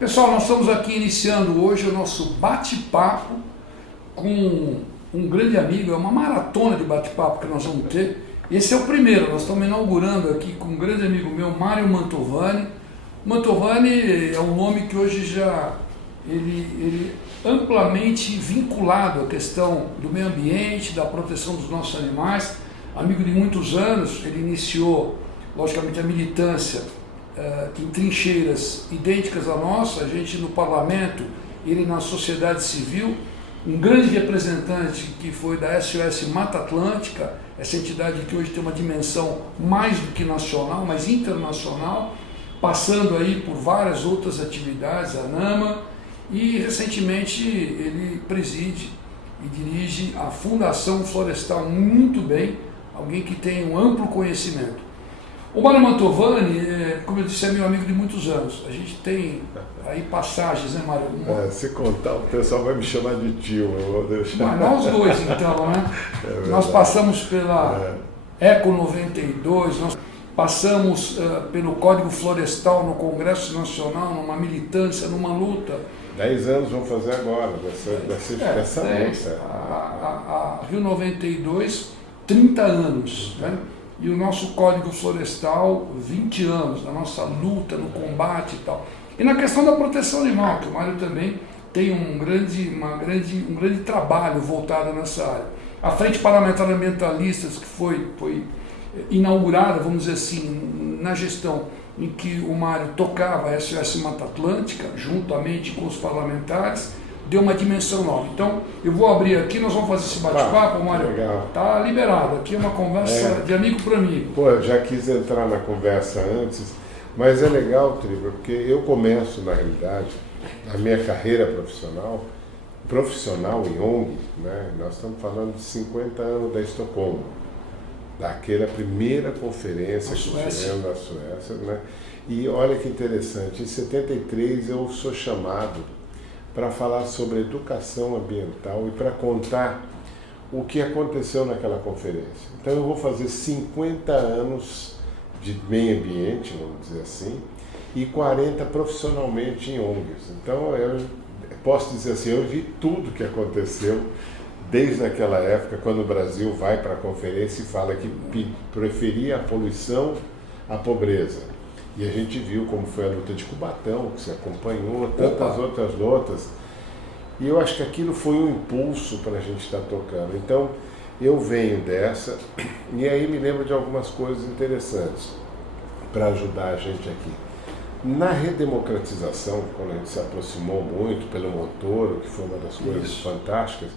Pessoal, nós estamos aqui iniciando hoje o nosso bate-papo com um grande amigo, é uma maratona de bate-papo que nós vamos ter. Esse é o primeiro, nós estamos inaugurando aqui com um grande amigo meu, Mário Mantovani. Mantovani é um nome que hoje já ele amplamente vinculado à questão do meio ambiente, da proteção dos nossos animais, amigo de muitos anos. Ele iniciou, logicamente, a militância em trincheiras idênticas à nossa, a gente no parlamento, ele na sociedade civil, um grande representante que foi da SOS Mata Atlântica, essa entidade que hoje tem uma dimensão mais do que nacional, mas internacional, passando aí por várias outras atividades, a NAMA, e recentemente ele preside e dirige a Fundação Florestal muito bem, alguém que tem um amplo conhecimento. O Mário Mantovani, como eu disse, é meu amigo de muitos anos. A gente tem aí passagens, né, Mário? Se contar, o pessoal vai me chamar de tio, eu vou deixar. Mas nós dois, então, né? Nós passamos pela Eco 92, nós passamos pelo Código Florestal no Congresso Nacional, numa militância, numa luta. 10 anos vão fazer agora, dessa luta. A Rio 92, 30 anos, né? E o nosso Código Florestal, 20 anos, da nossa luta no combate e tal. E na questão da proteção animal, que o Mário também tem um grande trabalho voltado nessa área. A Frente Parlamentar Ambientalistas, que foi inaugurada, vamos dizer assim, na gestão em que o Mário tocava a SOS Mata Atlântica, juntamente com os parlamentares, deu uma dimensão nova. Então, eu vou abrir aqui, nós vamos fazer esse bate-papo, Mário. Legal. Tá liberado, aqui é uma conversa de amigo para amigo. Pô, eu já quis entrar na conversa antes, mas é legal, Triba, porque eu começo, na realidade, a minha carreira profissional em ONG, né? Nós estamos falando de 50 anos da Estocolmo, daquela primeira conferência que tivemos na Suécia, né? E olha que interessante, em 73 eu sou chamado para falar sobre educação ambiental e para contar o que aconteceu naquela conferência. Então eu vou fazer 50 anos de meio ambiente, vamos dizer assim, e 40 profissionalmente em ONGs. Então eu posso dizer assim, eu vi tudo que aconteceu desde aquela época, quando o Brasil vai para a conferência e fala que preferia a poluição à pobreza. E a gente viu como foi a luta de Cubatão, que se acompanhou, tantas outras lutas. E eu acho que aquilo foi um impulso para a gente estar tocando. Então, eu venho dessa, e aí me lembro de algumas coisas interessantes para ajudar a gente aqui. Na redemocratização, quando a gente se aproximou muito pelo Montoro, que foi uma das coisas fantásticas,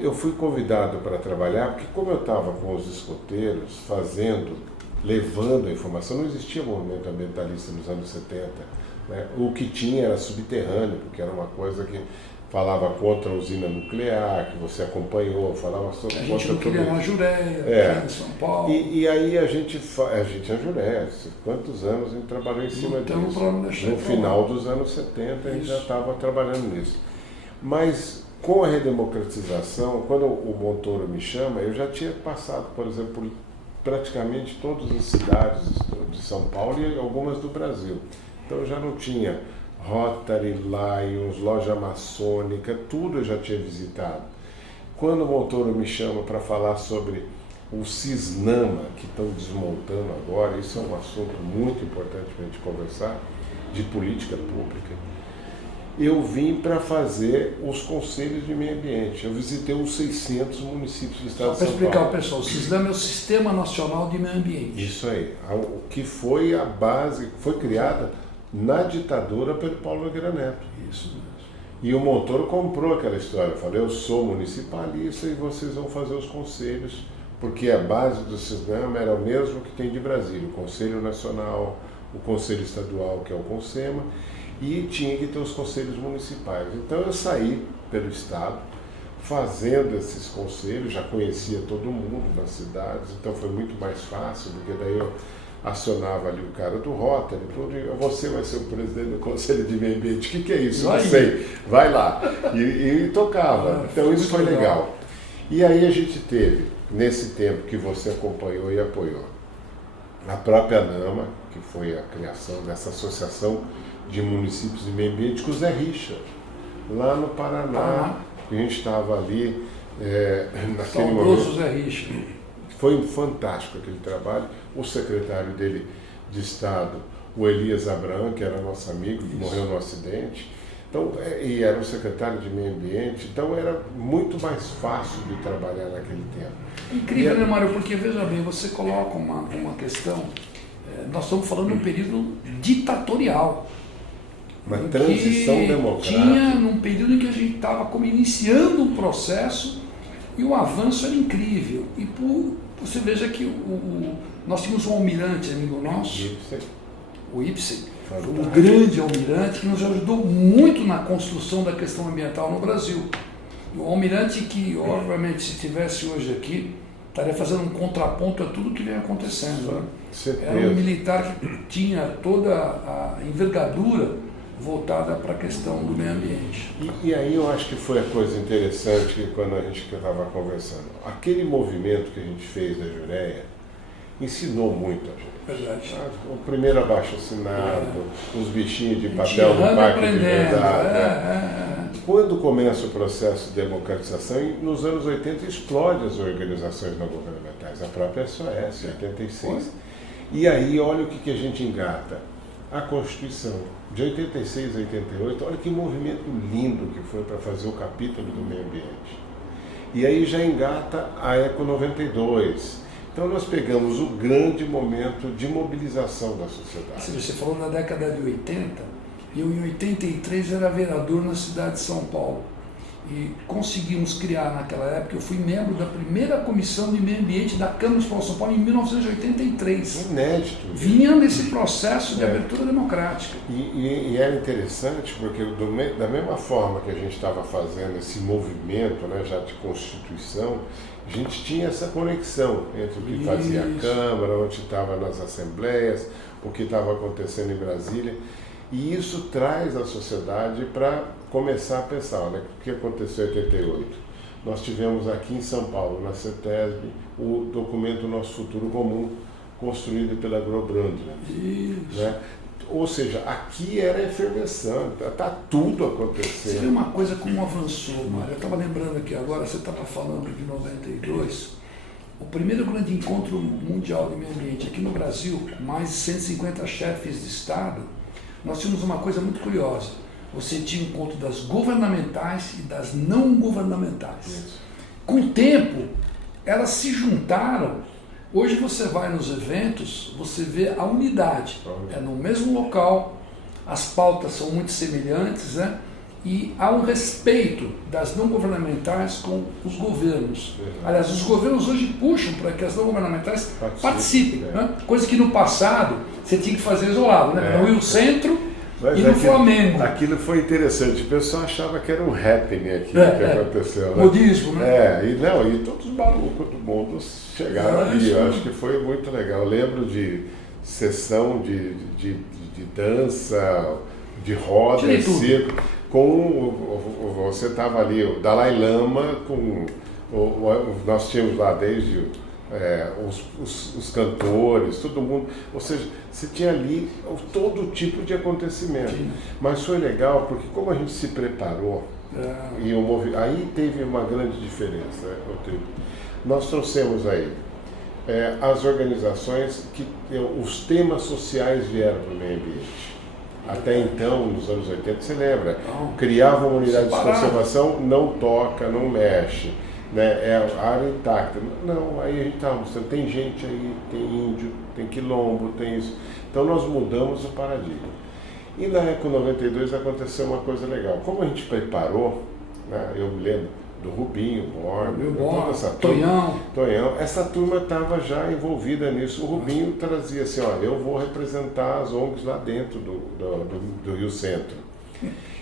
eu fui convidado para trabalhar, porque como eu estava com os escoteiros, levando a informação, não existia movimento ambientalista nos anos 70, né? O que tinha era subterrâneo, porque era uma coisa que falava contra a usina nuclear, que você acompanhou, falava sobre... A gente não queria na Jureia, aqui em São Paulo. E aí a gente na Jureia, quantos anos a gente trabalhou em cima disso? No final dos anos 70 a gente já estava trabalhando nisso. Mas com a redemocratização, quando o Montoro me chama, eu já tinha passado, por exemplo, por praticamente todas as cidades de São Paulo e algumas do Brasil. Então eu já não tinha Rotary, Lions, Loja Maçônica, tudo eu já tinha visitado. Quando o Montoro me chama para falar sobre o Cisnama, que estão desmontando agora, isso é um assunto muito importante para a gente conversar, de política pública, eu vim para fazer os conselhos de meio ambiente. Eu visitei os 600 municípios do estado de São Paulo. Para explicar ao pessoal, o Cisnama é o Sistema Nacional de Meio Ambiente. Isso aí, o que foi a base, foi criada na ditadura pelo Paulo Nogueira Neto. Isso mesmo. E o Montoro comprou aquela história. Eu falei, eu sou municipalista e vocês vão fazer os conselhos, porque a base do Cisnama era o mesmo que tem de Brasília, o Conselho Nacional, o Conselho Estadual, que é o CONSEMA, e tinha que ter os conselhos municipais. Então eu saí pelo estado, fazendo esses conselhos, já conhecia todo mundo nas cidades, então foi muito mais fácil, porque daí eu acionava ali o cara do Rotary, tudo, e você vai ser o presidente do Conselho de Meio Ambiente. O que é isso? Não sei. Vai lá. E tocava. Então isso foi legal. E aí a gente teve, nesse tempo que você acompanhou e apoiou, a própria ANAMA, que foi a criação dessa associação de municípios de meio ambiente, com o Zé Richa, lá no Paraná, a gente estava ali naquele momento. Zé Richa. Foi fantástico aquele trabalho. O secretário dele de Estado, o Elias Abraham, que era nosso amigo, que morreu no acidente, então, e era o secretário de Meio Ambiente, então era muito mais fácil de trabalhar naquele tempo. Incrível, né, Mário? Porque, veja bem, você coloca uma questão, nós estamos falando de um período ditatorial. Uma transição democrática. Tinha num período em que a gente estava como iniciando um processo e o avanço era incrível. E você veja que nós tínhamos um almirante, amigo nosso, o Ipsen, foi um grande almirante que nos ajudou muito na construção da questão ambiental no Brasil. O almirante que, obviamente, se estivesse hoje aqui, estaria fazendo um contraponto a tudo que vem acontecendo. Né? Era um militar que tinha toda a envergadura voltada para a questão do meio ambiente. E aí eu acho que foi a coisa interessante que quando a gente estava conversando. Aquele movimento que a gente fez da Jureia ensinou muito a gente. Verdade. O primeiro abaixo-assinado, os bichinhos de papel no Parque de Verdade. Quando começa o processo de democratização, nos anos 80 explode as organizações não governamentais, a própria SOS, 86. E aí, olha o que a gente engata. A Constituição, de 86 a 88, olha que movimento lindo que foi para fazer o capítulo do meio ambiente. E aí já engata a ECO 92. Então nós pegamos o grande momento de mobilização da sociedade. Você falou na década de 80, e eu em 83 era vereador na cidade de São Paulo. E conseguimos criar naquela época, eu fui membro da primeira comissão de meio ambiente da Câmara Municipal de São Paulo em 1983. Inédito. Vinha nesse processo de abertura democrática. E era interessante porque da mesma forma que a gente estava fazendo esse movimento, né, já de constituição, a gente tinha essa conexão entre o que fazia a Câmara, onde estava nas assembleias, o que estava acontecendo em Brasília. E isso traz a sociedade para começar a pensar, olha, o que aconteceu em 88? Nós tivemos aqui em São Paulo, na CETESB, o documento Nosso Futuro Comum, construído pela Grobrandler. Né? Ou seja, aqui era efervescente, está tudo acontecendo. Você vê uma coisa como avançou, Mário. Eu estava lembrando aqui agora, você estava falando de 92, o primeiro grande encontro mundial de meio ambiente aqui no Brasil, com mais de 150 chefes de Estado, nós tínhamos uma coisa muito curiosa. Você tinha um encontro das governamentais e das não governamentais. Isso. Com o tempo, elas se juntaram. Hoje você vai nos eventos, você vê a unidade. É no mesmo local, as pautas são muito semelhantes, né? E há um respeito das não governamentais com os governos. Aliás, os governos hoje puxam para que as não governamentais participem. Né? Coisa que no passado você tinha que fazer isolado, né? No Rio Centro e no Flamengo. Aquilo foi interessante. O pessoal achava que era um happening aquilo que aconteceu. Né? Modismo, né? E todos os malucos do mundo chegaram ali. Eu acho que foi muito legal. Eu lembro de sessão de dança, de roda, de circo. Você estava ali, o Dalai Lama, nós tínhamos lá desde os cantores, todo mundo, ou seja, você tinha ali todo tipo de acontecimento. Sim. Mas foi legal porque como a gente se preparou, aí teve uma grande diferença, né, Rodrigo? Nós trouxemos aí as organizações os temas sociais vieram para o meio ambiente. Até então, nos anos 80, você lembra? Criava uma unidade de conservação, não toca, não mexe, né? É a área intacta. Não, aí a gente estava mostrando, tem gente aí, tem índio, tem quilombo, tem isso. Então nós mudamos o paradigma. E na Eco 92 aconteceu uma coisa legal. Como a gente preparou, né, eu me lembro do Rubinho, toda essa turma, Tonhão, essa turma estava já envolvida nisso. O Rubinho trazia assim, olha, eu vou representar as ONGs lá dentro do Rio Centro.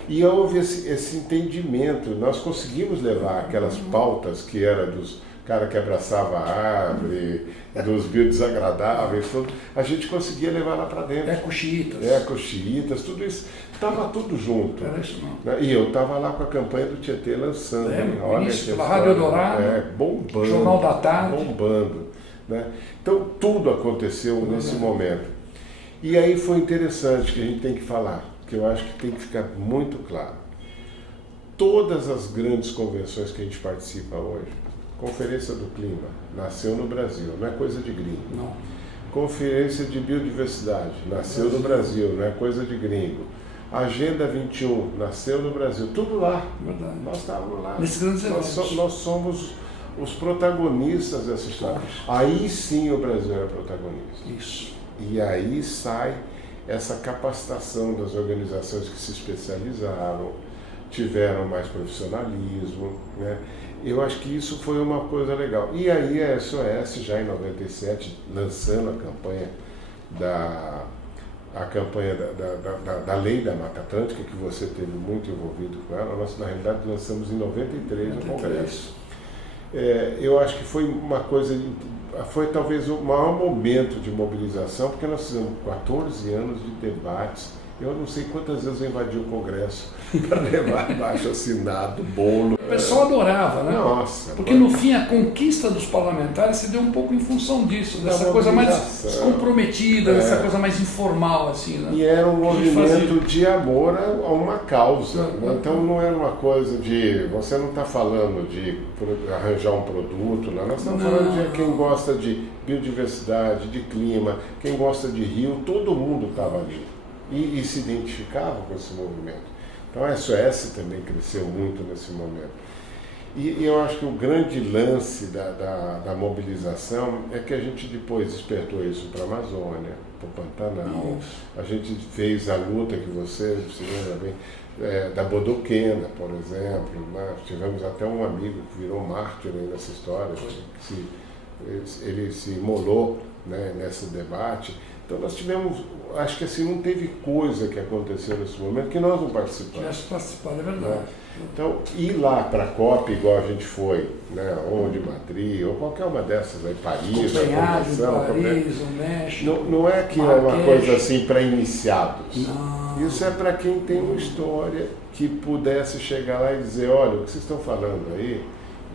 E houve esse entendimento, nós conseguimos levar aquelas pautas que era dos cara que abraçava a árvore, dos biodesagradáveis, tudo, a gente conseguia levar lá para dentro. Ecochiitas, tudo isso. Estava tudo junto. Era isso não. E eu estava lá com a campanha do Tietê lançando. Olha isso, pela Rádio Eldorado, bombando. Jornal da Tarde. Bombando. né? Então tudo aconteceu nesse momento. E aí foi interessante que a gente tem que falar, que eu acho que tem que ficar muito claro. Todas as grandes convenções que a gente participa hoje, Conferência do Clima, nasceu no Brasil, não é coisa de gringo. Não. Conferência de Biodiversidade, nasceu no Brasil, não é coisa de gringo. Agenda 21, nasceu no Brasil, tudo lá. Verdade. Nós estávamos lá. Nesses grandes eventos. Nós somos os protagonistas dessa história. Aí sim o Brasil é protagonista. Isso. E aí sai essa capacitação das organizações que se especializaram, tiveram mais profissionalismo, né? Eu acho que isso foi uma coisa legal. E aí a SOS, já em 97, lançando a campanha da Lei da Mata Atlântica, que você teve muito envolvido com ela, nós na realidade lançamos em 93 no Congresso. Eu acho que foi uma coisa, foi talvez o maior momento de mobilização, porque nós fizemos 14 anos de debates. Eu não sei quantas vezes eu invadi o Congresso para levar abaixo assinado, bolo. O pessoal adorava, né? Nossa. Porque no fim a conquista dos parlamentares se deu um pouco em função disso, dessa coisa mais descomprometida, dessa coisa mais informal, assim, né? E era um movimento de amor a uma causa. Né? Então não era uma coisa de. Você não está falando de arranjar um produto, não. Nós estamos falando de quem gosta de biodiversidade, de clima, quem gosta de rio, todo mundo estava ali. E se identificava com esse movimento. Então a SOS também cresceu muito nesse momento. E eu acho que o grande lance da mobilização é que a gente depois despertou isso para a Amazônia, para o Pantanal. A gente fez a luta que você se lembra bem, da Bodoquena, por exemplo. Né? Tivemos até um amigo que virou mártir aí nessa história, ele se imolou, né, nesse debate. Então nós tivemos, acho que assim, não teve coisa que aconteceu nesse momento que nós não participamos. Tivesse participado, é verdade. Né? Então, ir lá para a COP, igual a gente foi, né, ou de Madrid, ou qualquer uma dessas aí, Paris, Paris, o México. Não é que é uma coisa assim para iniciados. Não. Isso é para quem tem uma história que pudesse chegar lá e dizer, olha, o que vocês estão falando aí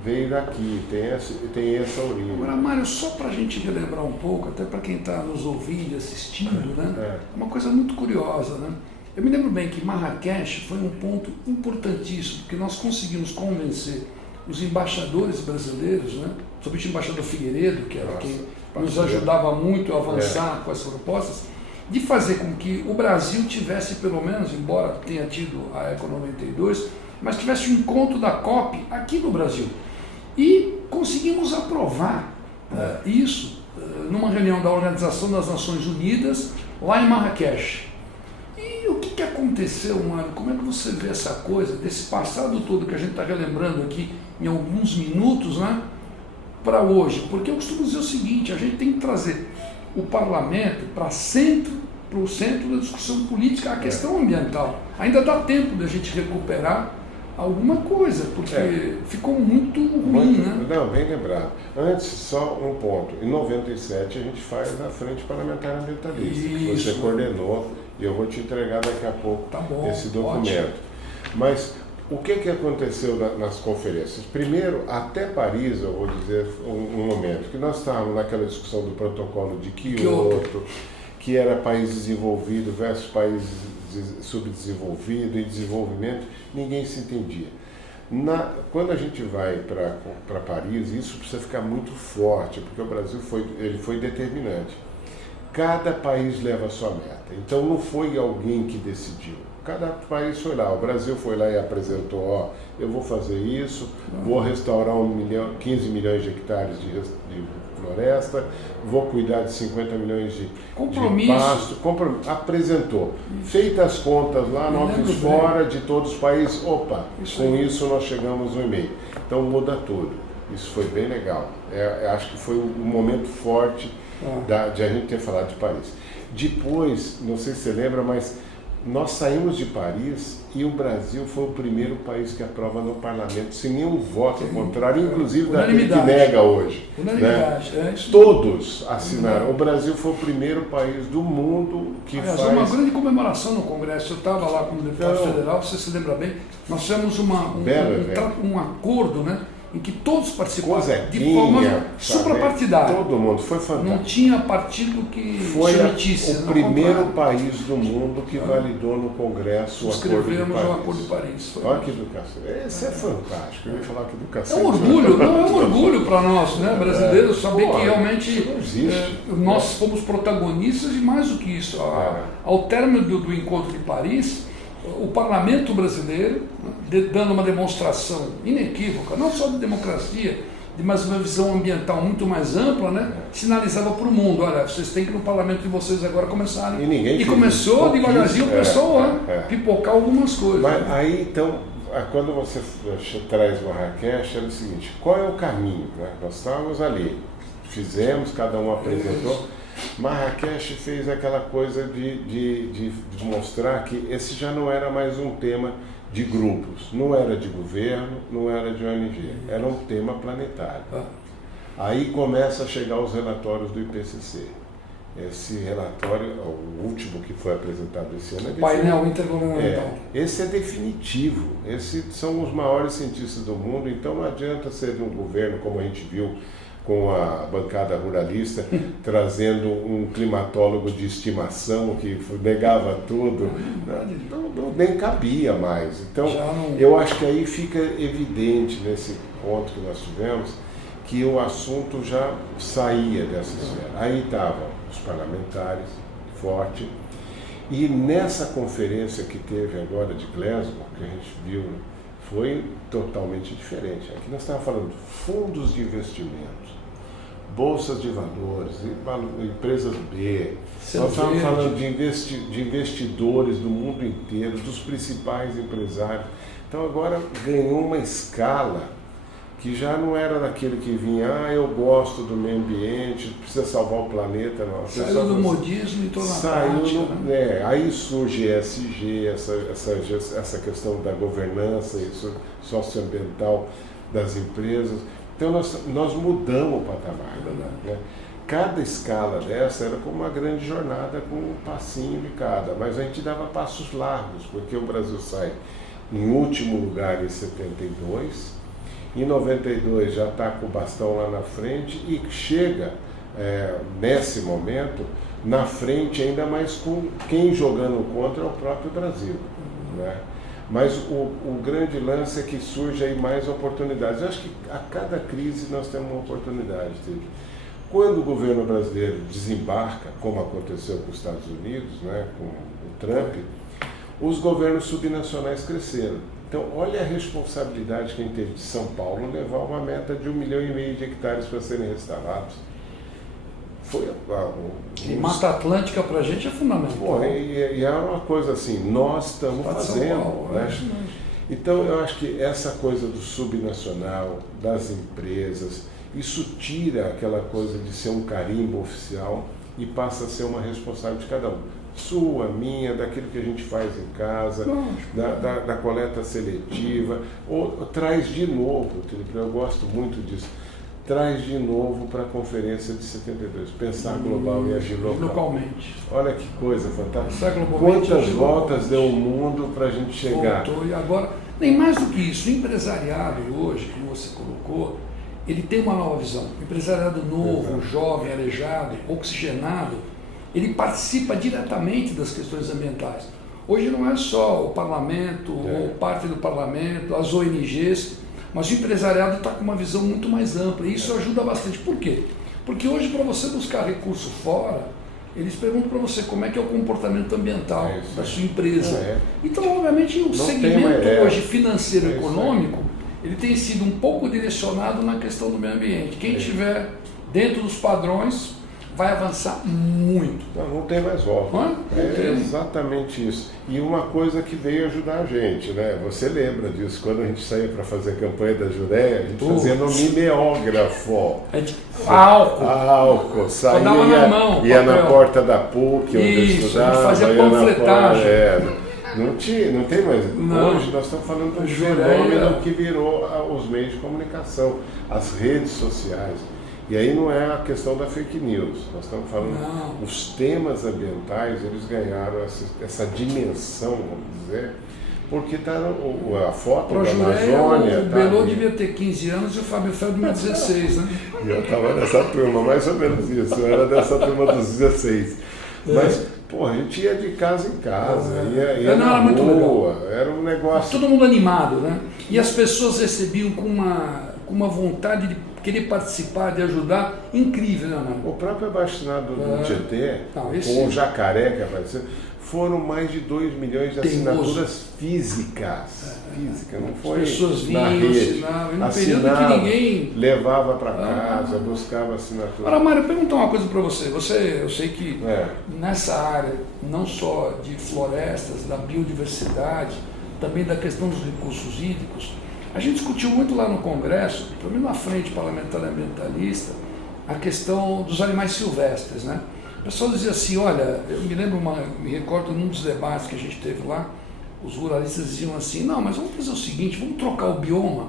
veio daqui, tem essa origem. Agora, Mário, só para a gente relembrar um pouco, até para quem está nos ouvindo e assistindo, né? É uma coisa muito curiosa, né? Eu me lembro bem que Marrakech foi um ponto importantíssimo, porque nós conseguimos convencer os embaixadores brasileiros, né? Sobretudo o embaixador Figueiredo, que era quem nos ajudava muito a avançar com as propostas, de fazer com que o Brasil tivesse, pelo menos, embora tenha tido a Eco 92, mas tivesse um encontro da COP aqui no Brasil. E conseguimos aprovar isso numa reunião da Organização das Nações Unidas, lá em Marrakech. E o que aconteceu, Mário? Como é que você vê essa coisa, desse passado todo que a gente está relembrando aqui em alguns minutos, né, para hoje? Porque eu costumo dizer o seguinte, a gente tem que trazer o parlamento para o centro da discussão política, a questão ambiental. Ainda dá tempo da gente recuperar alguma coisa, porque ficou muito ruim, né? Não, bem lembrado. Antes, só um ponto. Em 97 a gente faz a Frente Parlamentar Ambientalista, que você coordenou, e eu vou te entregar daqui a pouco esse documento. Ótimo. Mas o que aconteceu nas conferências? Primeiro, até Paris, eu vou dizer um momento, que nós estávamos naquela discussão do protocolo de Kyoto, que era país desenvolvido versus país subdesenvolvido e desenvolvimento, ninguém se entendia. Quando a gente vai para Paris, isso precisa ficar muito forte, porque o Brasil foi determinante. Cada país leva a sua meta. Então não foi alguém que decidiu. Cada país foi lá. O Brasil foi lá e apresentou, eu vou fazer isso, vou restaurar 15 milhões de hectares de floresta, vou cuidar de 50 milhões de pasto. Apresentou. Feitas as contas lá, nós fora de todos os países, com isso nós chegamos no e-mail. Então muda tudo. Isso foi bem legal. Acho que foi um momento forte de a gente ter falado de Paris. Depois, não sei se você lembra, mas nós saímos de Paris e o Brasil foi o primeiro país que aprova no parlamento, sem nenhum voto contrário, inclusive daquele que nega hoje. Unanimidade, né? Todos assinaram. O Brasil foi o primeiro país do mundo que faz... uma grande comemoração no Congresso. Eu estava lá como deputado federal, você se lembra bem, nós fizemos um acordo, né, em que todos participaram de Zequinha, forma suprapartidária. Todo mundo, foi fantástico. Não tinha partido que foi se omitisse. o primeiro país do mundo que validou no Congresso o Acordo de Paris. Olha que educação. Esse é fantástico. Eu ia falar que educação é um orgulho, não é um orgulho para nós, né, brasileiros, saber que realmente nós fomos protagonistas e mais do que isso. Ao término do encontro de Paris, o parlamento brasileiro, dando uma demonstração inequívoca, não só de democracia, mas uma visão ambiental muito mais ampla, né, sinalizava para o mundo, olha, vocês têm que no parlamento de vocês agora começarem. E começou devagarzinho o pessoal pipocar algumas coisas. Mas aí, então, quando você traz Marrakech, era o seguinte, qual é o caminho? Né? Nós estávamos ali, fizemos, cada um apresentou. Marrakech fez aquela coisa de mostrar que esse já não era mais um tema de grupos, não era de governo, não era de ONG, era um tema planetário. Aí começa a chegar os relatórios do IPCC. Esse relatório, o último que foi apresentado esse ano, painel intergovernamental. Esse é definitivo, esses são os maiores cientistas do mundo, então não adianta ser de um governo, como a gente viu com a bancada ruralista, trazendo um climatólogo de estimação que negava tudo, nem cabia mais. Então, eu acho que aí fica evidente nesse ponto que nós tivemos, que o assunto já saía dessa esfera. Aí estavam os parlamentares, forte, e nessa conferência que teve agora de Glasgow, que a gente viu, foi totalmente diferente. Aqui nós estávamos falando de fundos de investimentos, bolsas de valores, empresas B, nós estávamos falando de investidores do mundo inteiro, dos principais empresários. Então agora ganhou uma escala que já não era daquele que vinha, eu gosto do meio ambiente, precisa salvar o planeta, não. Saiu do modismo e entrou na prática. Aí surge ESG, essa questão da governança socioambiental das empresas. Então nós mudamos o patamar. Né? Cada escala dessa era como uma grande jornada com um passinho de cada, mas a gente dava passos largos, porque o Brasil sai em último lugar em 72, em 92 já está com o bastão lá na frente e chega, nesse momento, na frente ainda mais com quem jogando contra é o próprio Brasil. Né? Mas o grande lance é que surge aí mais oportunidades. Eu acho que a cada crise nós temos uma oportunidade. Quando o governo brasileiro desembarca, como aconteceu com os Estados Unidos, né, com o Trump, os governos subnacionais cresceram. Então, olha a responsabilidade que a gente teve de São Paulo levar uma meta de 1,5 milhão de hectares para serem restaurados. E Mata Atlântica para a gente é fundamental. E é uma coisa assim, nós estamos fazendo. Paulo, né? Então, eu acho que essa coisa do subnacional, das empresas, isso tira aquela coisa de ser um carimbo oficial e passa a ser uma responsabilidade de cada um. Sua, minha, daquilo que a gente faz em casa, da coleta seletiva, ou traz de novo, eu gosto muito disso, traz de novo para a conferência de 72, pensar global e agir localmente. Olha que coisa fantástica. Quantas voltas deu o mundo para a gente chegar? E agora, nem mais do que isso, o empresariado hoje, como você colocou, ele tem uma nova visão. O empresariado novo, jovem, arejado, oxigenado, ele participa diretamente das questões ambientais. Hoje não é só o parlamento, ou parte do parlamento, as ONGs, mas o empresariado está com uma visão muito mais ampla, e isso ajuda bastante. Por quê? Porque hoje, para você buscar recurso fora, eles perguntam para você como é que é o comportamento ambiental da sua empresa. Então, obviamente, o segmento hoje financeiro e econômico, ele tem sido um pouco direcionado na questão do meio ambiente. Quem estiver dentro dos padrões vai avançar muito. Não tem mais volta. Exatamente isso. E uma coisa que veio ajudar a gente, né? Você lembra disso, quando a gente saía para fazer a campanha da Jureia, a gente fazia no mimeógrafo. Álcool. Saía, ia na porta da PUC, onde eu estudava. Fazia panfletagem. Não tem mais. Hoje nós estamos falando de um fenômeno que virou os meios de comunicação, as redes sociais. E aí não é a questão da fake news, nós estamos falando, os temas ambientais, eles ganharam essa dimensão, vamos dizer, porque está a foto da Jureia, Amazônia. O Belô devia ter 15 anos e o Fábio Feldman 16, né? E eu estava nessa turma, mais ou menos isso, eu era dessa turma dos 16. Mas, pô, a gente ia de casa em casa, ia não, na era muito rua, legal. era um negócio... Todo mundo animado, né? E as pessoas recebiam com uma vontade de querer participar, de ajudar, incrível, né, mano? O próprio abaixinado do Tietê, esse... com o jacaré que apareceu, foram mais de 2 milhões de assinaturas físicas. Não foi as pessoas vinham, na rede. assinavam, e no período que ninguém... levava para casa, buscava assinatura. Agora, Mário, eu perguntar uma coisa para você. Eu sei que nessa área, não só de florestas, da biodiversidade, também da questão dos recursos hídricos, a gente discutiu muito lá no Congresso, pelo menos na frente parlamentar ambientalista, a questão dos animais silvestres, né? O pessoal dizia assim, olha, eu me recordo num dos debates que a gente teve lá, os ruralistas diziam assim, não, mas vamos fazer o seguinte, vamos trocar o bioma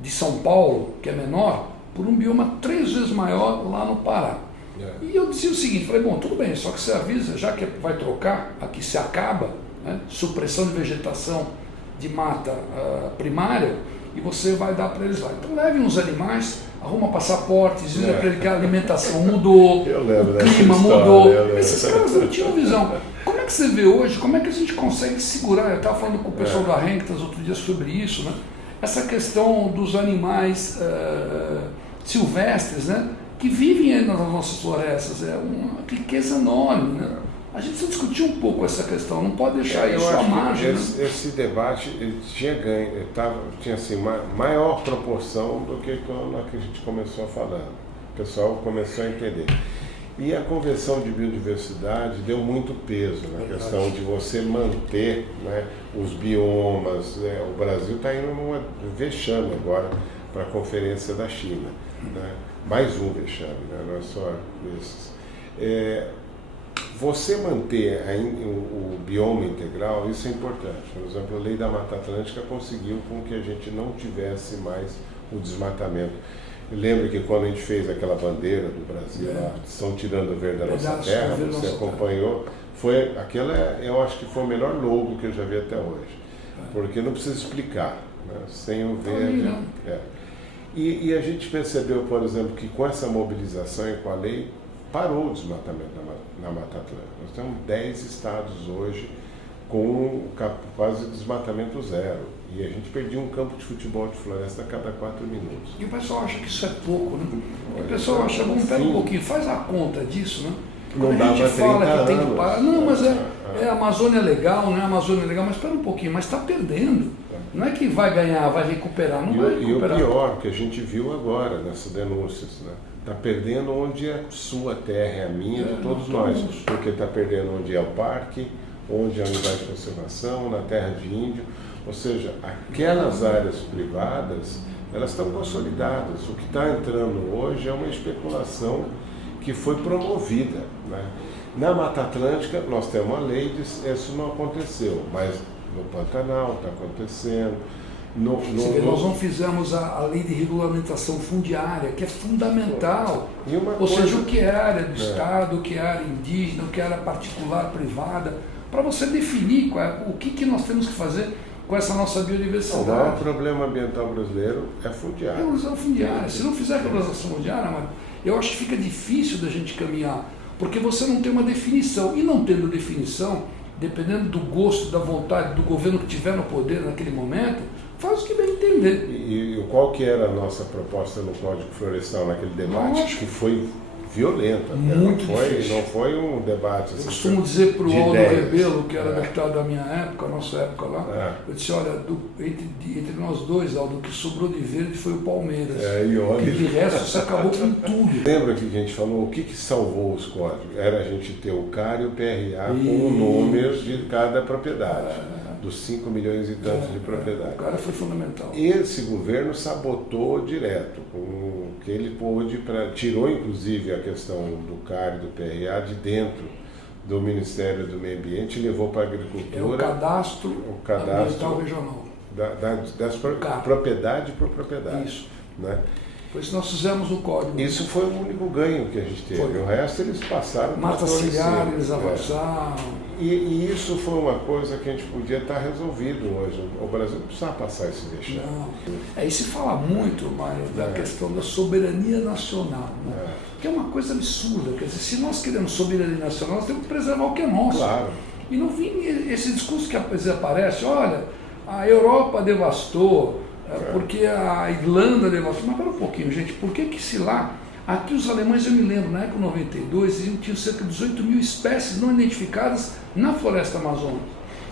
de São Paulo, que é menor, por um bioma 3 vezes maior lá no Pará. E eu dizia o seguinte, falei, bom, tudo bem, só que você avisa, já que vai trocar, aqui se acaba, né, supressão de vegetação de mata primária, e você vai dar para eles lá. Então leve uns animais, arruma passaportes, diz para ele que a alimentação mudou, o clima mudou. Esses caras não tinham visão. Como é que você vê hoje, como é que a gente consegue segurar? Eu estava falando com o pessoal da Renctas outro dia sobre isso, né? Essa questão dos animais silvestres, né? Que vivem aí nas nossas florestas, é uma riqueza enorme, né? A gente precisa discutir um pouco essa questão, não pode deixar isso à margem. Esse debate ele tinha ganho, tinha assim, maior proporção do que quando a gente começou a falar. O pessoal começou a entender. E a Convenção de Biodiversidade deu muito peso na questão de você manter, né, os biomas. O Brasil está indo num vexame agora para a Conferência da China. Né? Mais um vexame, né? Não é só esses. Você manter o bioma integral, isso é importante. Por exemplo, a Lei da Mata Atlântica conseguiu com que a gente não tivesse mais o desmatamento. Lembra que quando a gente fez aquela bandeira do Brasil, lá, estão tirando o verde da nossa terra, você acompanhou, eu acho que foi o melhor logo que eu já vi até hoje. Porque não precisa explicar, né? Sem o verde. E a gente percebeu, por exemplo, que com essa mobilização e com a lei, parou o desmatamento na Mata Atlântica. Nós temos 10 estados hoje com quase desmatamento zero. E a gente perdia um campo de futebol de floresta a cada 4 minutos. E o pessoal acha que isso é pouco, né? O pessoal acha, vamos pegar um pouquinho, faz a conta disso, né? Quando a gente fala que tem que parar, não, mas a Amazônia é legal, né? A Amazônia é legal, mas espera um pouquinho, mas está perdendo. Não é que vai ganhar, vai recuperar, não vai recuperar. E o pior, que a gente viu agora nessas denúncias, né? Está perdendo onde é sua terra, é a minha, de todos nós. Porque está perdendo onde é o parque, onde é a unidade de conservação, na terra de índio. Ou seja, aquelas áreas privadas, elas estão consolidadas. O que está entrando hoje é uma especulação que foi promovida. Né? Na Mata Atlântica, nós temos uma lei, isso não aconteceu, mas no Pantanal está acontecendo. Nós não fizemos a lei de regulamentação fundiária, que é fundamental. Ou seja, o que é área do Estado, o que é área indígena, o que é área particular, privada, para você definir o que nós temos que fazer com essa nossa biodiversidade. O maior problema ambiental brasileiro é fundiária. É usar fundiária. Se não fizer a regularização fundiária, eu acho que fica difícil da gente caminhar, porque você não tem uma definição. E não tendo definição, dependendo do gosto, da vontade do governo que tiver no poder naquele momento, faz o que bem entender. E qual que era a nossa proposta no Código Florestal naquele debate? Que foi violenta. Muito não foi um debate assim. Eu costumo dizer para o Aldo Rebelo, que era deputado da minha época, a nossa época lá, eu disse, olha, entre nós dois, Aldo, o que sobrou de verde foi o Palmeiras. Que de resto você acabou com tudo. Lembra que a gente falou o que salvou os códigos? Era a gente ter o CAR e o PRA com o número de cada propriedade. Dos 5 milhões e tantos de propriedade. O cara foi fundamental. Esse governo sabotou direto, com o que ele pôde, tirou inclusive a questão do CAR e do PRA de dentro do Ministério do Meio Ambiente e levou para a agricultura. É o cadastro ambiental regional. Das propriedade por propriedade. Isso. Né? Foi isso que nós fizemos no código. Isso foi o único ganho que a gente teve. Foi. O resto eles passaram... Mata ciliar, eles avançaram. E isso foi uma coisa que a gente podia estar resolvido hoje. O Brasil não precisava passar esse vexame. Não. E se fala muito, Mário, da questão da soberania nacional, né? Que é uma coisa absurda. Quer dizer, se nós queremos soberania nacional, nós temos que preservar o que é nosso. Claro. E no fim, esse discurso que às vezes aparece, olha, a Europa devastou, porque a Irlanda devastou. Mas pera um pouquinho, gente, por que se lá... Aqui os alemães, eu me lembro, na época 92, tinham cerca de 18 mil espécies não identificadas na floresta amazônica.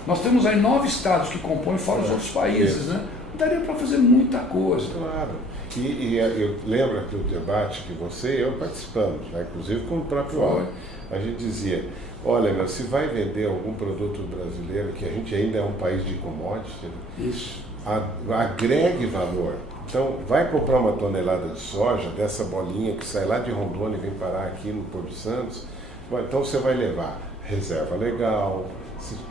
Nós temos aí 9 estados que compõem, fora os outros países, né? Daria para fazer muita coisa. Claro. E eu lembro que o debate que você e eu participamos, né? Inclusive com o próprio Alan, a gente dizia, olha, mas se vai vender algum produto brasileiro, que a gente ainda é um país de commodity, isso, agregue valor. Então, vai comprar uma tonelada de soja, dessa bolinha que sai lá de Rondônia e vem parar aqui no Porto Santos, então você vai levar reserva legal,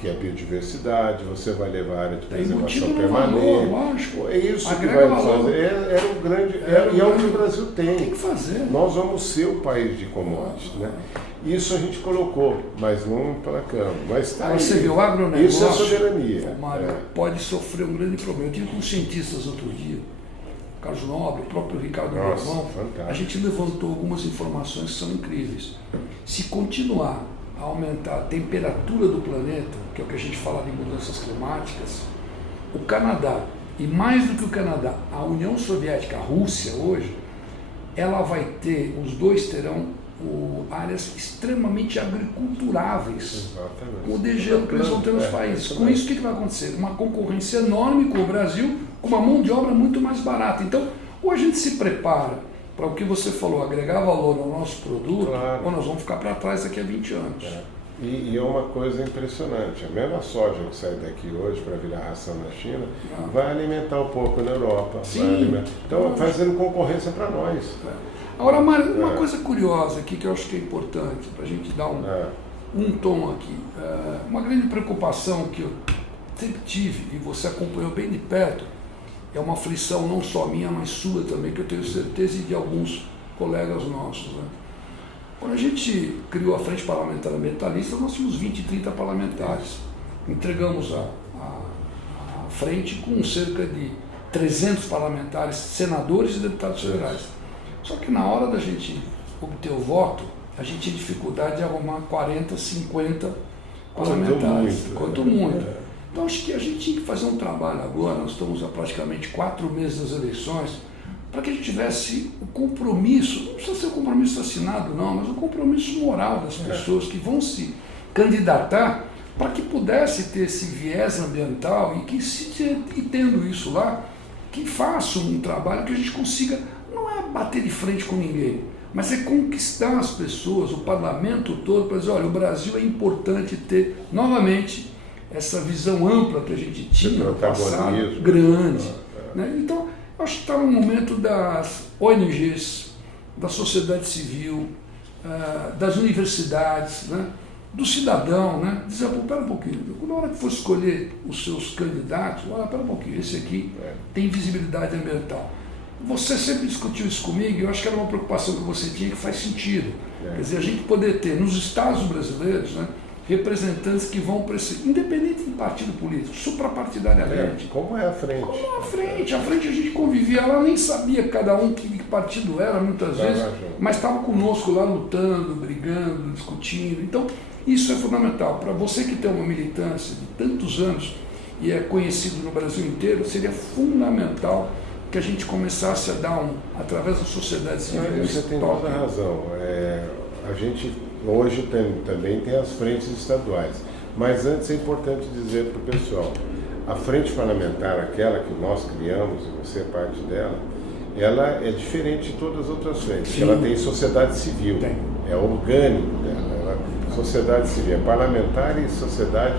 que é biodiversidade, você vai levar área de preservação permanente. Valor, lógico. É isso agrega que vai valor. fazer. E é o que o Brasil tem. Tem que fazer. Nós vamos ser o país de commodities, né? Isso a gente colocou, mas não emplacamos. Mas tá aí. Você viu, o agronegócio, isso é soberania. Mário, pode sofrer um grande problema. Eu tive com cientistas outro dia, Carlos Nobre, o próprio Ricardo Galvão, a gente levantou algumas informações que são incríveis. Se continuar a aumentar a temperatura do planeta, que é o que a gente fala de mudanças climáticas, o Canadá, e mais do que o Canadá, a União Soviética, a Rússia hoje, ela vai ter, os dois terão áreas extremamente agriculturáveis, com o degelo que eles vão ter nos países. Com isso, o que vai acontecer? Uma concorrência enorme com o Brasil, com uma mão de obra muito mais barata. Então, ou a gente se prepara para o que você falou, agregar valor ao nosso produto, ou nós vamos ficar para trás daqui a 20 anos. E é uma coisa impressionante, a mesma soja que sai daqui hoje para virar ração na China, vai alimentar um pouco na Europa. Então, fazendo concorrência para nós. Agora, Mário, uma coisa curiosa aqui que eu acho que é importante para a gente dar um tom aqui. Uma grande preocupação que eu sempre tive, e você acompanhou bem de perto, é uma aflição não só minha, mas sua também, que eu tenho certeza e de alguns colegas nossos, né? Quando a gente criou a Frente Parlamentar Ambientalista, nós tínhamos 20, 30 parlamentares. Entregamos a frente com cerca de 300 parlamentares, senadores e deputados federais. Só que na hora da gente obter o voto, a gente tinha dificuldade de arrumar 40, 50 parlamentares. Quanto muito. Então acho que a gente tinha que fazer um trabalho agora, nós estamos há praticamente 4 meses das eleições, para que a gente tivesse o compromisso, não precisa ser o compromisso assinado não, mas o compromisso moral das pessoas que vão se candidatar, para que pudesse ter esse viés ambiental e que, e tendo isso lá, que faça um trabalho que a gente consiga, não é bater de frente com ninguém, mas é conquistar as pessoas, o parlamento todo, para dizer, olha, o Brasil é importante ter, novamente, essa visão ampla que a gente tinha no passado, grande. Né? Então, acho que está no momento das ONGs, da sociedade civil, das universidades, né? Do cidadão, né? Dizer, pera um pouquinho, na hora que for escolher os seus candidatos, olha, pera um pouquinho, esse aqui tem visibilidade ambiental. Você sempre discutiu isso comigo e eu acho que era uma preocupação que você tinha que faz sentido. Quer dizer, a gente poder ter nos estados brasileiros, né, representantes que vão para esse, independente de partido político, suprapartidariamente. Como é a frente? Como é a frente? A frente a gente convivia, ela nem sabia cada um que partido era, muitas vezes, mas estava conosco lá lutando, brigando, discutindo. Então, isso é fundamental. Para você que tem uma militância de tantos anos e é conhecido no Brasil inteiro, seria fundamental que a gente começasse a dar, através da sociedade civil, você tem toda a razão. A gente hoje também tem as frentes estaduais, mas antes é importante dizer para o pessoal, a frente parlamentar, aquela que nós criamos, e você é parte dela, ela é diferente de todas as outras frentes. Sim. Ela tem sociedade civil, é orgânico dela, sociedade civil, é parlamentar e sociedade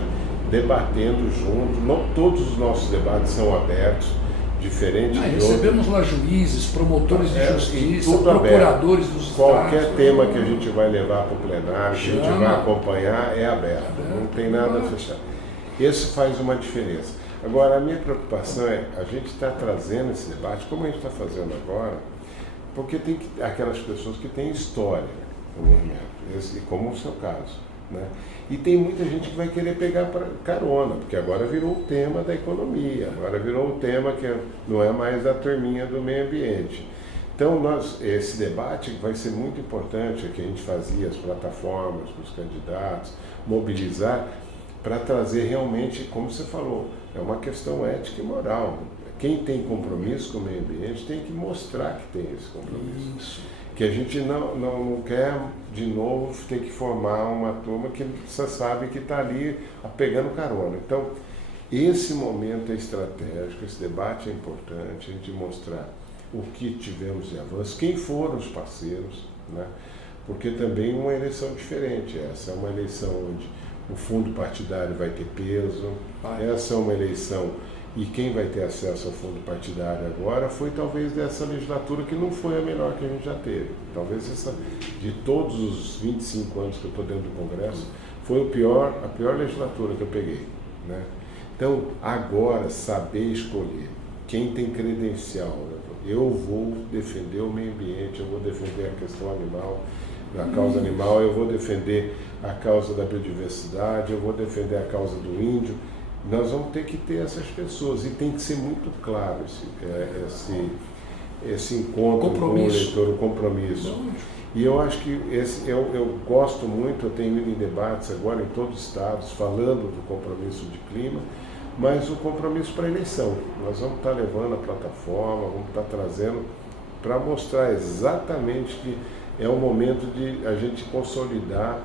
debatendo junto, não todos os nossos debates são abertos, diferente de recebemos lá juízes, promotores de justiça, procuradores dos estados. Qualquer tema que a gente vai levar para o plenário, que a gente vai acompanhar, é aberto, não tem nada fechado. Isso faz uma diferença. Agora, a minha preocupação é, a gente está trazendo esse debate, como a gente está fazendo agora, Porque tem aquelas pessoas que têm história no movimento, como o seu caso, né? E tem muita gente que vai querer pegar carona, porque agora virou o tema da economia, agora virou o tema que não é mais a turminha do meio ambiente. Então, esse debate vai ser muito importante, que a gente fazia as plataformas para os candidatos, mobilizar para trazer realmente, como você falou, é uma questão ética e moral. Quem tem compromisso com o meio ambiente tem que mostrar que tem esse compromisso. Isso. Que a gente não quer, de novo, ter que formar uma turma que você sabe que está ali pegando carona. Então, esse momento é estratégico, esse debate é importante, a gente mostrar o que tivemos de avanço, quem foram os parceiros, né? Porque também uma eleição diferente. Essa é uma eleição onde o fundo partidário vai ter peso, essa é uma eleição e quem vai ter acesso ao fundo partidário agora foi talvez dessa legislatura que não foi a melhor que a gente já teve. Talvez essa, de todos os 25 anos que eu estou dentro do Congresso, foi a pior legislatura que eu peguei, né? Então, agora, saber escolher quem tem credencial, eu vou defender o meio ambiente, eu vou defender a questão animal, a causa animal, eu vou defender a causa da biodiversidade, eu vou defender a causa do índio. Nós vamos ter que ter essas pessoas e tem que ser muito claro esse encontro com o eleitor, o compromisso. E eu acho que eu gosto muito, eu tenho ido em debates agora em todos os estados falando do compromisso de clima, mas o compromisso para a eleição. Nós vamos estar levando a plataforma, vamos estar trazendo para mostrar exatamente que é o momento de a gente consolidar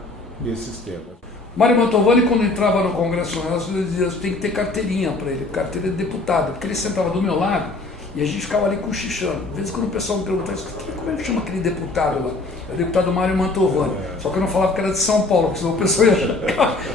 esses temas. Mário Mantovani, quando entrava no Congresso, ele dizia que tem que ter carteirinha para ele, carteira de deputado, porque ele sentava do meu lado e a gente ficava ali cochichando. Às vezes quando o pessoal me perguntava, como é que chama aquele deputado lá? É o deputado Mário Mantovani. Só que eu não falava que era de São Paulo, porque senão o pessoal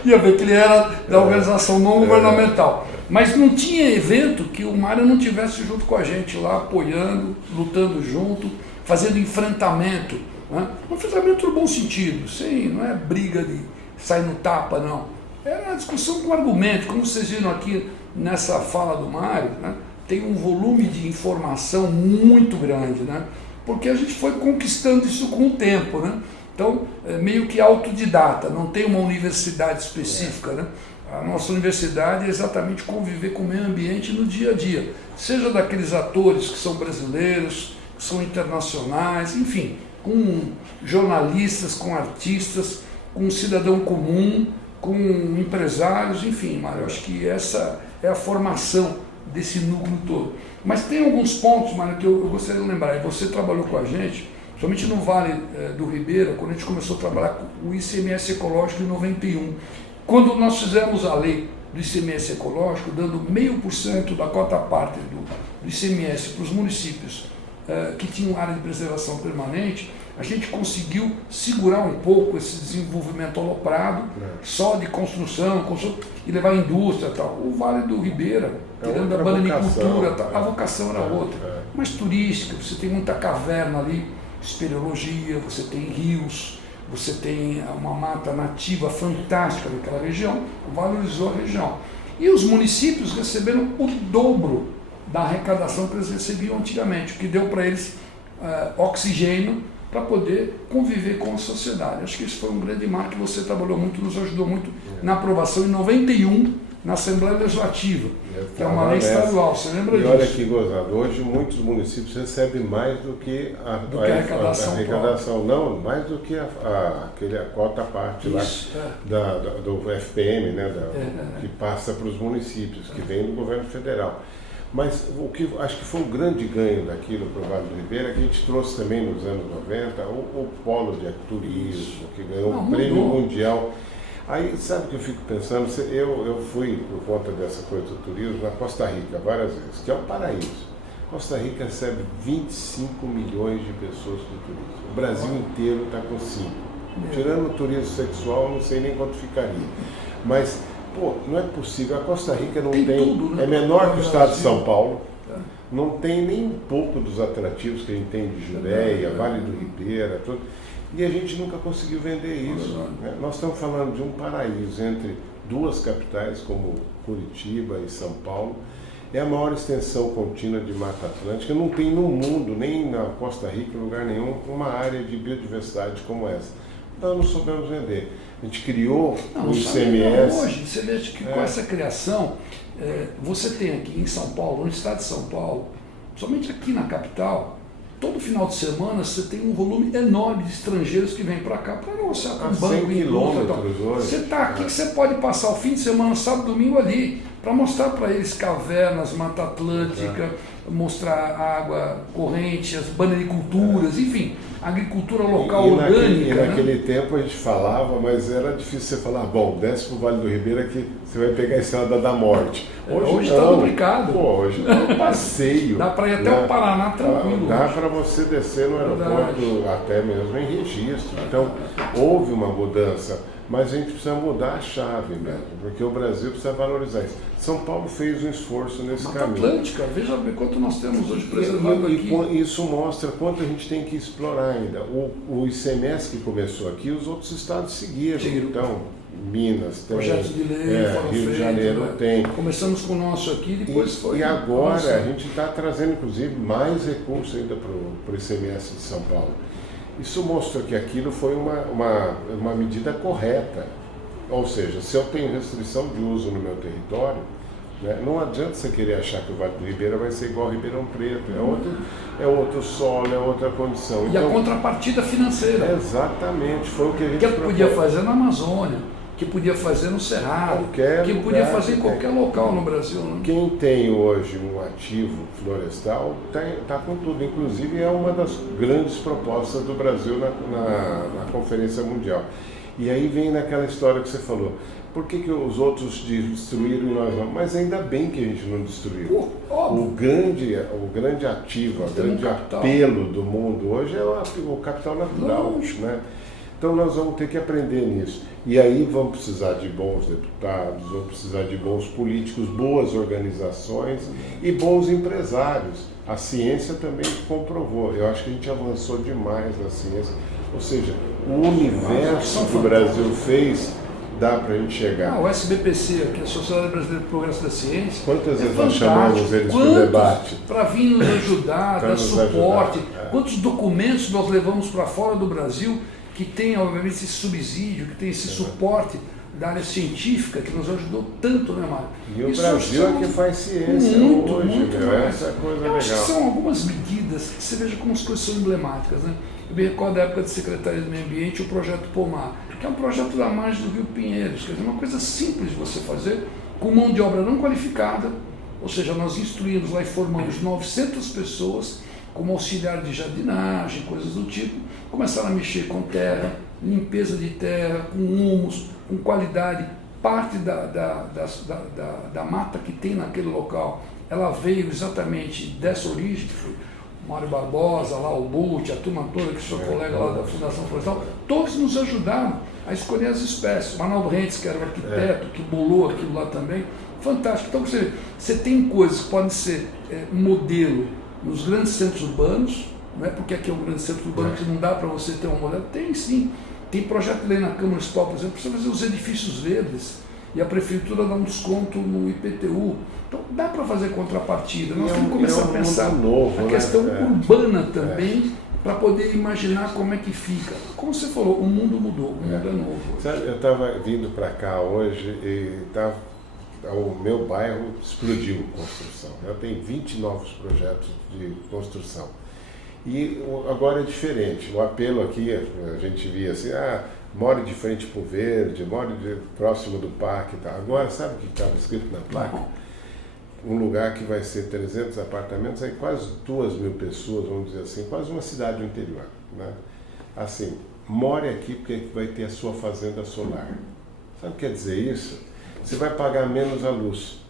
ia ver que ele era da organização não governamental. Mas não tinha evento que o Mário não tivesse junto com a gente lá, apoiando, lutando junto, fazendo enfrentamento. Né? Um enfrentamento no bom sentido, não é briga de sair no tapa, não. Era uma discussão com argumento, como vocês viram aqui nessa fala do Mário, né? Tem um volume de informação muito grande, né? Porque a gente foi conquistando isso com o tempo, né? Então, é meio que autodidata, não tem uma universidade específica, né? A nossa universidade é exatamente conviver com o meio ambiente no dia a dia, seja daqueles atores que são brasileiros, que são internacionais, enfim, com jornalistas, com artistas, com um cidadão comum, com empresários, enfim, Mário, acho que essa é a formação desse núcleo todo. Mas tem alguns pontos, Mário, que eu gostaria de lembrar. Você trabalhou com a gente, somente no Vale do Ribeira, quando a gente começou a trabalhar com o ICMS ecológico em 91. Quando nós fizemos a lei do ICMS ecológico, dando 0,5% da cota parte do ICMS para os municípios que tinham área de preservação permanente, a gente conseguiu segurar um pouco esse desenvolvimento aloprado, só de construção, e levar a indústria e tal. O Vale do Ribeira, tirando a bananicultura, a vocação era outra. Mas turística, você tem muita caverna ali, espeleologia, você tem rios, você tem uma mata nativa fantástica daquela região, valorizou a região. E os municípios receberam o dobro da arrecadação que eles recebiam antigamente, o que deu para eles oxigênio para poder conviver com a sociedade. Acho que isso foi um grande marco que você trabalhou muito, nos ajudou muito na aprovação em 91, na Assembleia Legislativa, que é uma lei estadual, você lembra disso? E olha que gozado, hoje muitos municípios recebem mais do que a arrecadação, não, mais do que a cota parte isso, lá do FPM, né, que passa para os municípios, que vem do governo federal. Mas o que acho que foi um grande ganho daquilo para o Vale do Ribeira, que a gente trouxe também nos anos 90, o polo de turismo, que ganhou um prêmio mundial. Aí, sabe o que eu fico pensando? Eu fui, por conta dessa coisa do turismo, na Costa Rica várias vezes, que é um paraíso. Costa Rica recebe 25 milhões de pessoas do turismo. O Brasil inteiro está com 5. Tirando o turismo sexual, não sei nem quanto ficaria. Mas, pô, não é possível. A Costa Rica não tem tudo, né? É menor que o estado de São Paulo. Não tem nem um pouco dos atrativos que a gente tem de Judeia, Vale do Ribeira, tudo. E a gente nunca conseguiu vender isso. Né? Nós estamos falando de um paraíso entre duas capitais, como Curitiba e São Paulo, É a maior extensão contínua de Mata Atlântica. Não tem no mundo, nem na Costa Rica, em lugar nenhum, uma área de biodiversidade como essa. Nós não soubemos vender. A gente criou o ICMS. Hoje, você veja que com essa criação, você tem aqui em São Paulo, no estado de São Paulo, somente aqui na capital, todo final de semana você tem um volume enorme de estrangeiros que vêm para cá para negociar com o banco, quilômetros hoje. Você está aqui, você pode passar o fim de semana, sábado, domingo ali, para mostrar para eles cavernas, Mata Atlântica, mostrar água corrente, as bananiculturas, enfim, agricultura local orgânica. E naquele tempo a gente falava, mas era difícil você falar, bom, desce para o Vale do Ribeira que você vai pegar a Estrada da Morte. Hoje está duplicado. Hoje é um passeio. Dá para ir até o Paraná tranquilo. Dá para você descer no aeroporto, até mesmo em registro. Então, houve uma mudança. Mas a gente precisa mudar a chave mesmo, porque o Brasil precisa valorizar isso. São Paulo fez um esforço nesse Mata caminho. Atlântica, veja quanto nós temos hoje preservado aqui. E isso mostra quanto a gente tem que explorar ainda. O ICMS que começou aqui, os outros estados seguiram. Então, Minas tem, projetos de lei, Rio de Janeiro tem. Começamos com o nosso aqui, depois foi. E agora a gente está trazendo, inclusive, mais recursos ainda para o ICMS de São Paulo. Isso mostra que aquilo foi uma medida correta. Ou seja, se eu tenho restrição de uso no meu território, né, não adianta você querer achar que o Vale do Ribeira vai ser igual ao Ribeirão Preto. É outro solo, é outra condição. E então, a contrapartida financeira. Exatamente, foi o que a gente que podia fazer na Amazônia, que podia fazer no Cerrado, que podia fazer em qualquer local no Brasil. Né? Quem tem hoje um ativo florestal está com tudo. Inclusive é uma das grandes propostas do Brasil na Conferência Mundial. E aí vem naquela história que você falou. Por que os outros destruíram e nós não? Mas ainda bem que a gente não destruiu. O grande ativo, o grande apelo do mundo hoje é o capital natural. Né? Então nós vamos ter que aprender nisso. E aí vamos precisar de bons deputados, vamos precisar de bons políticos, boas organizações e bons empresários. A ciência também comprovou. Eu acho que a gente avançou demais na ciência. Ou seja, o universo que o Brasil fez, dá para a gente chegar. O SBPC, que é a Sociedade Brasileira de Progresso da Ciência. Quantas vezes nós chamamos eles para o debate? Para vir nos ajudar, dar suporte. Quantos documentos nós levamos para fora do Brasil que tem, obviamente, esse subsídio, que tem esse suporte da área científica, que nos ajudou tanto, né, Mário? E o Brasil é que faz ciência hoje, essa é coisa legal. Acho que são algumas medidas que você veja como as coisas são emblemáticas, né? Eu me recordo da época de Secretaria do Meio Ambiente, o Projeto Pomar, que é um projeto da margem do Rio Pinheiros, quer dizer, uma coisa simples de você fazer, com mão de obra não qualificada, ou seja, nós instruímos lá e formamos 900 pessoas como auxiliar de jardinagem, coisas do tipo, começaram a mexer com terra, limpeza de terra, com humus, com qualidade. Parte da mata que tem naquele local, ela veio exatamente dessa origem, que foi o Mário Barbosa, lá o Bute, a turma toda, que o seu colega lá da Fundação Florestal, todos nos ajudaram a escolher as espécies. O Arnaldo Rentes, que era o arquiteto, que bolou aquilo lá também, fantástico. Então você tem coisas que podem ser modelo nos grandes centros urbanos, não é porque aqui é um grande centro urbano que não dá para você ter um modelo, tem sim. Tem projeto de lei na Câmara Municipal, por exemplo, para você fazer os edifícios verdes e a Prefeitura dá um desconto no IPTU. Então dá para fazer contrapartida. Nós temos que começar a pensar a questão urbana também, para poder imaginar como é que fica. Como você falou, o mundo mudou, o mundo é novo. Sabe, eu estava vindo para cá hoje e o meu bairro explodiu construção. Eu tenho 20 novos projetos de construção. E agora é diferente. O apelo aqui, a gente via assim, more de frente para o verde, more próximo do parque e tal. Agora, sabe o que estava escrito na placa? Um lugar que vai ser 300 apartamentos, aí quase 2.000 pessoas, vamos dizer assim, quase uma cidade do interior. Né? Assim, more aqui porque vai ter a sua fazenda solar. Sabe o que quer dizer isso? Você vai pagar menos a luz.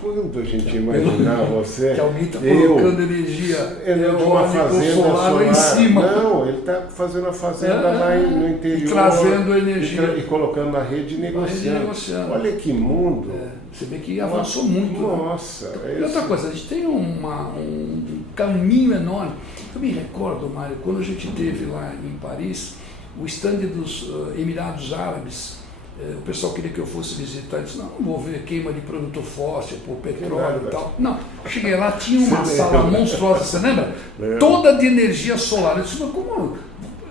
Quando a gente imaginar você... Que alguém está colocando energia de uma fazenda solar lá em cima. Não, ele está fazendo a fazenda lá no interior. E trazendo energia. E colocando na rede e negociando. Olha que mundo. Você vê que avançou muito. Nossa. Né? E outra coisa, a gente tem um caminho enorme. Eu me recordo, Mário, quando a gente esteve lá em Paris, o stand dos Emirados Árabes, O pessoal queria que eu fosse visitar, eu disse, não vou ver queima de produto fóssil, por petróleo e tal. Não, cheguei lá, tinha uma sala monstruosa, você lembra? Toda de energia solar. Eu disse, mas como?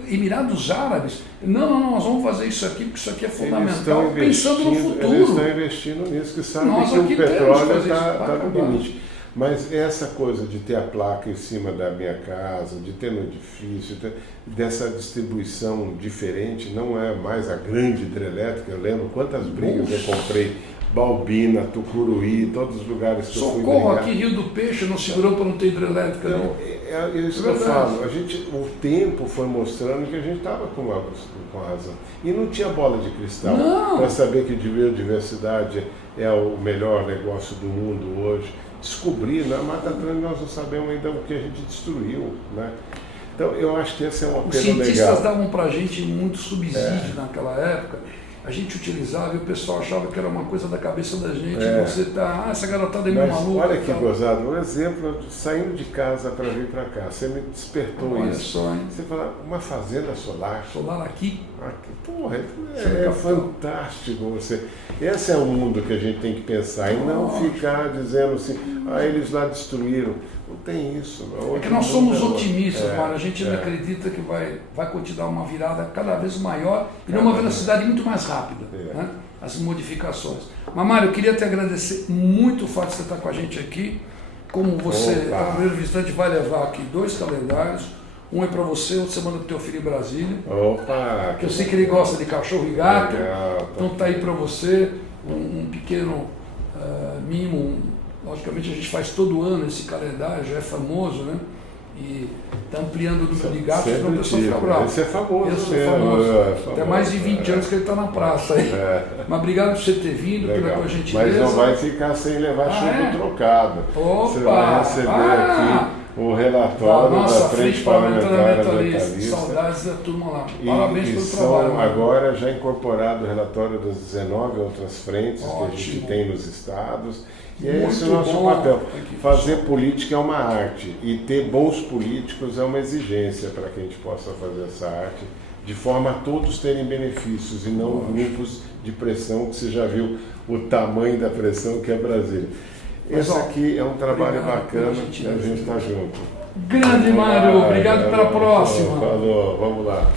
Emirados Árabes? Não, nós vamos fazer isso aqui, porque isso aqui é fundamental, pensando no futuro. Eles estão investindo nisso, que sabem que o petróleo está no limite. Mas essa coisa de ter a placa em cima da minha casa, de ter no edifício, dessa distribuição diferente, não é mais a grande hidrelétrica. Eu lembro quantas brigas eu comprei, Balbina, Tucuruí, todos os lugares que eu fui brigar. Socorro, aqui Rio do Peixe não segurou para não ter hidrelétrica. Então, é isso que eu falo. O tempo foi mostrando que a gente estava com a razão. E não tinha bola de cristal para saber que biodiversidade é o melhor negócio do mundo hoje. Descobrir, na Mata Atlântica nós não sabemos ainda o que a gente destruiu, né? Então eu acho que esse é um apelo legal. Os cientistas davam para a gente muito subsídio naquela época, a gente utilizava e o pessoal achava que era uma coisa da cabeça da gente, você tá, essa garotada é meio maluca. Olha que gozado, um exemplo, saindo de casa para vir para cá, você me despertou olha isso. Só, hein? Você fala, uma fazenda solar. Solar aqui? Porra, é fantástico você. Esse é o mundo que a gente tem que pensar e não ficar dizendo assim, eles lá destruíram. Não tem isso. É que nós somos otimistas, Mário. A gente não acredita que vai continuar uma virada cada vez maior e numa velocidade muito mais rápida, né? As modificações. Mas, Mário, eu queria te agradecer muito o fato de você estar com a gente aqui. Como você, a primeiro visitante, vai levar aqui 2 calendários. Um é para você, outro você manda para o teu filho em Brasília. Opa! Que eu sei que ele gosta de cachorro e gato. Legal, então tá aí para você um pequeno mimo. Logicamente a gente faz todo ano esse calendário, já é famoso, né? E está ampliando o número de gatos, senão o pessoal fica bravo. Esse é famoso. Esse é famoso. Até mais de 20 anos que ele está na praça aí. Mas obrigado por você ter vindo, pela tua gentileza. Mas não vai ficar sem levar chumbo trocado. Opa! Você vai receber aqui o relatório da Frente Parlamentar Ambientalista. Saudades da turma lá. Parabéns pelo são trabalho. Agora já incorporado o relatório das 19 outras frentes que a gente tem nos estados. E esse é o nosso papel. Fazer política é uma arte e ter bons políticos é uma exigência para que a gente possa fazer essa arte, de forma a todos terem benefícios e não grupos de pressão, que você já viu o tamanho da pressão que é Brasília. Esse aqui é um trabalho bacana e a gente está junto. Grande Mário, obrigado pela próxima. Falou, vamos lá.